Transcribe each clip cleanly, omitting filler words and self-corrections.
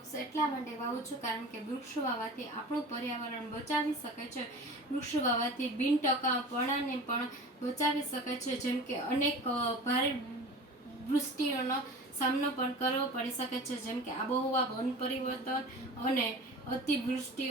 વૃક્ષ એટલા માટે વાવું છું કારણ કે વૃક્ષ વાવવાથી આપણું પર્યાવરણ બચાવી શકે છે. વૃક્ષ વાવવાથી બિનટકાઉપણાને પણ બચાવી શકે છે. જેમ કે અનેક ભારે વૃષ્ટિઓનો સામનો પણ કરવો પડી શકે છે, જેમ કે આબોહવા, વન પરિવર્તન અને અતિવૃષ્ટિ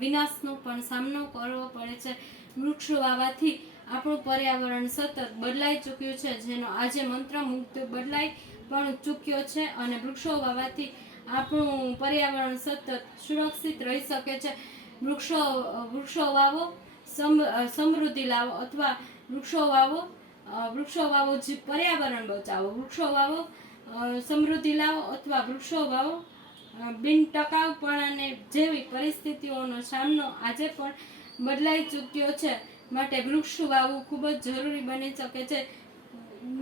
વિનાશનો પણ સામનો કરવો પડે છે. વૃક્ષ વાવવાથી આપણું પર્યાવરણ સતત બદલાઈ ચૂક્યું છે, જેનો આજે મંત્રમુગ્ધ બદલાઈ પણ ચૂક્યો છે. અને વૃક્ષો વાવવાથી આપણું પર્યાવરણ સતત સુરક્ષિત રહી શકે છે. વૃક્ષો વાવો, સમૃદ્ધિ લાવો, અથવા વૃક્ષો વાવો જે પર્યાવરણ બચાવો. વૃક્ષો વાવો, સમૃદ્ધિ લાવો, અથવા વૃક્ષો વાવો, બિનટકાઉપણાને જેવી પરિસ્થિતિઓનો સામનો આજે પણ બદલાઈ ચૂક્યો છે. માટે વૃક્ષ વાવવું ખૂબ જ જરૂરી બની શકે છે.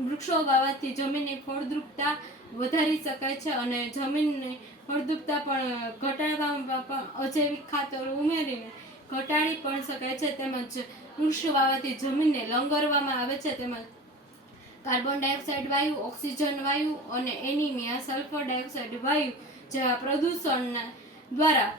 વૃક્ષો વાવવાથી જમીનની ફળદ્રુપતા વધારી શકાય છે અને જમીનની ફળદ્રુપતા પણ ઘટાડવામાં પણ અજૈવિક ખાતરો ઉમેરીને ઘટાડી પણ શકાય છે. તેમજ વૃક્ષ વાવવાથી જમીનને લંગરવામાં આવે છે. તેમજ કાર્બન ડાયોક્સાઇડ વાયુ, ઓક્સિજન વાયુ અને એનિમિયા, સલ્ફર ડાયોક્સાઇડ વાયુ જેવા પ્રદૂષણ દ્વારા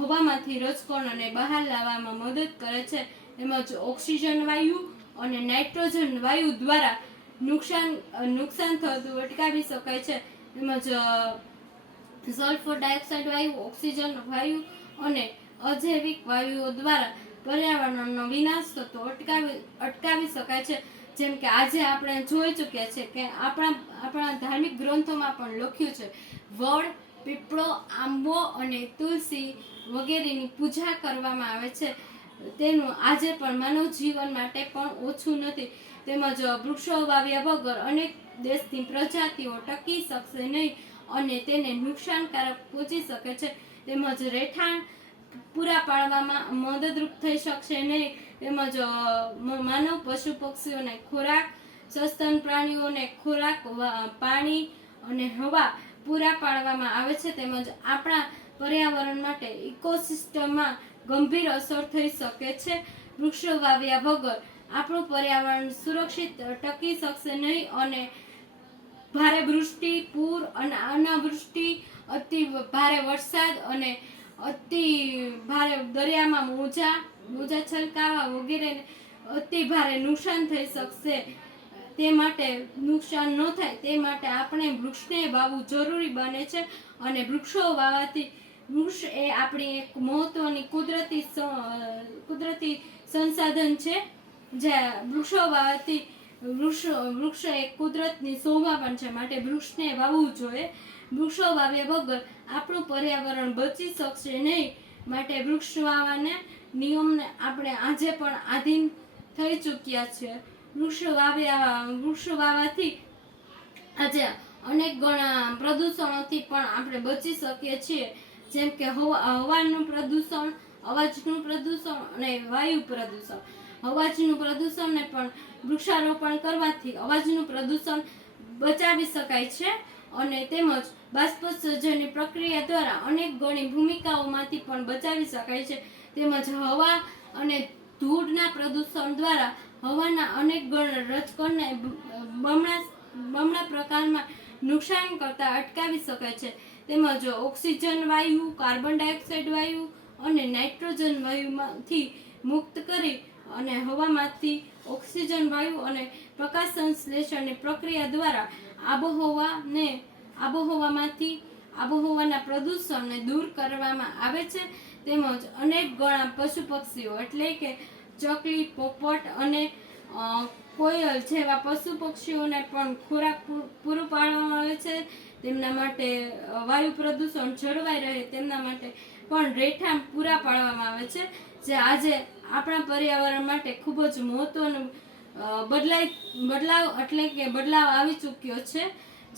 હવામાંથી રજકણોને બહાર લાવવામાં મદદ કરે છે. તેમજ ઓક્સિજન વાયુ અને નાઇટ્રોજન વાયુ દ્વારા નુકસાન થતું અટકાવી શકાય છે. તેમજ સલ્ફર ડાયોક્સાઇડ વાયુ, ઓક્સિજન વાયુ અને અજૈવિક વાયુઓ દ્વારા પર્યાવરણનો વિનાશ થતો અટકાવી શકાય છે. જેમ કે આજે આપણે જોઈ ચૂક્યા છે કે આપણા ધાર્મિક ગ્રંથોમાં પણ લખ્યું છે, વડ, પીપળો, આંબો અને તુલસી વગેરેની પૂજા કરવામાં આવે છે. તેનું આજે પણ માનવ જીવન માટે પણ ઓછું નથી. તેમજ વૃક્ષો વાવ્યા વગર અનેક દેશની પ્રજાતિઓ ટકી શકશે નહીં અને તેને નુકસાનકારક પહોંચી શકે છે. તેમજ રહેઠાણ પૂરા પાડવામાં મદદરૂપ થઈ શકશે નહીં. તેમજ માનવ, પશુ પક્ષીઓને ખોરાક, સસ્તન પ્રાણીઓને ખોરાક, પાણી અને હવા પૂરા પાડવામાં આવે છે. તેમજ આપણા પર્યાવરણ માટે ઇકોસિસ્ટમમાં ગંભીર અસર થઈ શકે છે. વૃક્ષો વાવ્યા વગર આપણું પર્યાવરણ સુરક્ષિત ટકી શકશે નહીં અને ભારે વૃષ્ટિ, પૂર અને અનાવૃષ્ટિ, અતિ ભારે વરસાદ અને અતિ ભારે દરિયામાં મોજા છલકાવા વગેરે અતિ ભારે નુકસાન થઈ શકશે. તે માટે નુકસાન ન થાય તે માટે આપણે વૃક્ષને વાવવું જરૂરી બને છે. અને વૃક્ષો વાવવાથી વૃક્ષ એ આપણી એક મહત્વની કુદરતી સંસાધન છે. જે વૃક્ષો વાવવાથી વૃક્ષ એક કુદરતની શોભા પણ છે. માટે વૃક્ષને વાવવું જોઈએ. વૃક્ષો વાવ્યા વગર આપણું પર્યાવરણ બચી શકશે નહીં. માટે વૃક્ષ વાવવાના નિયમને આપણે આજે પણ આધીન થઈ ચૂક્યા છે. વૃક્ષ વાવવાથી આજે અનેક ગણા પ્રદૂષણોથી પણ આપણે બચી શકીએ છીએ. જેમ કે હવાનું પ્રદૂષણ, અવાજનું પ્રદૂષણ અને વાયુ પ્રદૂષણ. અવાજનું પ્રદૂષણને પણ વૃક્ષારોપણ કરવાથી અવાજનું પ્રદૂષણ બચાવી શકાય છે. અને તેમજ બાષ્પોત્સર્જનની પ્રક્રિયા દ્વારા અનેક ગણી ભૂમિકાઓમાંથી પણ બચાવી શકાય છે. તેમજ હવા અને ધૂળના પ્રદૂષણ દ્વારા હવાના અનેક ગણ રજકણને બમણા પ્રકારમાં નુકસાન કરતા અટકાવી શકાય છે. તેમજ ઓક્સિજન વાયુ, કાર્બન ડાયોક્સાઇડ વાયુ અને નાઇટ્રોજન વાયુમાંથી મુક્ત કરી અને હવામાંથી ઓક્સિજન વાયુ અને પ્રકાશ સંશ્લેષણની પ્રક્રિયા દ્વારા આબોહવાના પ્રદૂષણને દૂર કરવામાં આવે છે. તેમજ અનેક ગણા પશુ પક્ષીઓ એટલે કે ચકલી, પોપટ અને કોયલ જેવા પશુ પક્ષીઓને પણ ખોરાક પૂરું પાડવામાં આવે છે. તેમના માટે વાયુ પ્રદૂષણ જળવાઈ રહે તેમના માટે પણ રહેઠાણ પૂરા પાડવામાં આવે છે. જે આજે આપણા પર્યાવરણ માટે ખૂબ જ મહત્વનો બદલાવ આવી ચૂક્યો છે.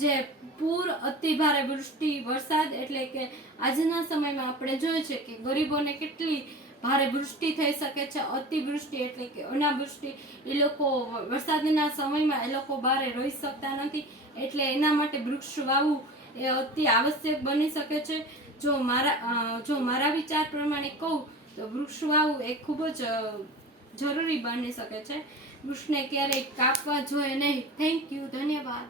જે પૂર, અતિ ભારે વૃષ્ટિ, વરસાદ એટલે કે આજના સમયમાં આપણે જોઈએ છે કે ગરીબોને કેટલી ભારે વૃષ્ટિ થઈ શકે છે. અતિવૃષ્ટિ એટલે કે અનાવૃષ્ટિ. એ લોકો વરસાદના સમયમાં એ લોકો બહાર રહી શકતા નથી. એટલે એના માટે વૃક્ષ વાવવું એ અતિ આવશ્યક બની શકે છે. જો મારા વિચાર પ્રમાણે કહું તો વૃક્ષ વાવવું એ ખૂબ જ જરૂરી બની શકે છે. વૃક્ષને ક્યારેય કાપવા જોઈએ નહીં. Thank you. ધન્યવાદ.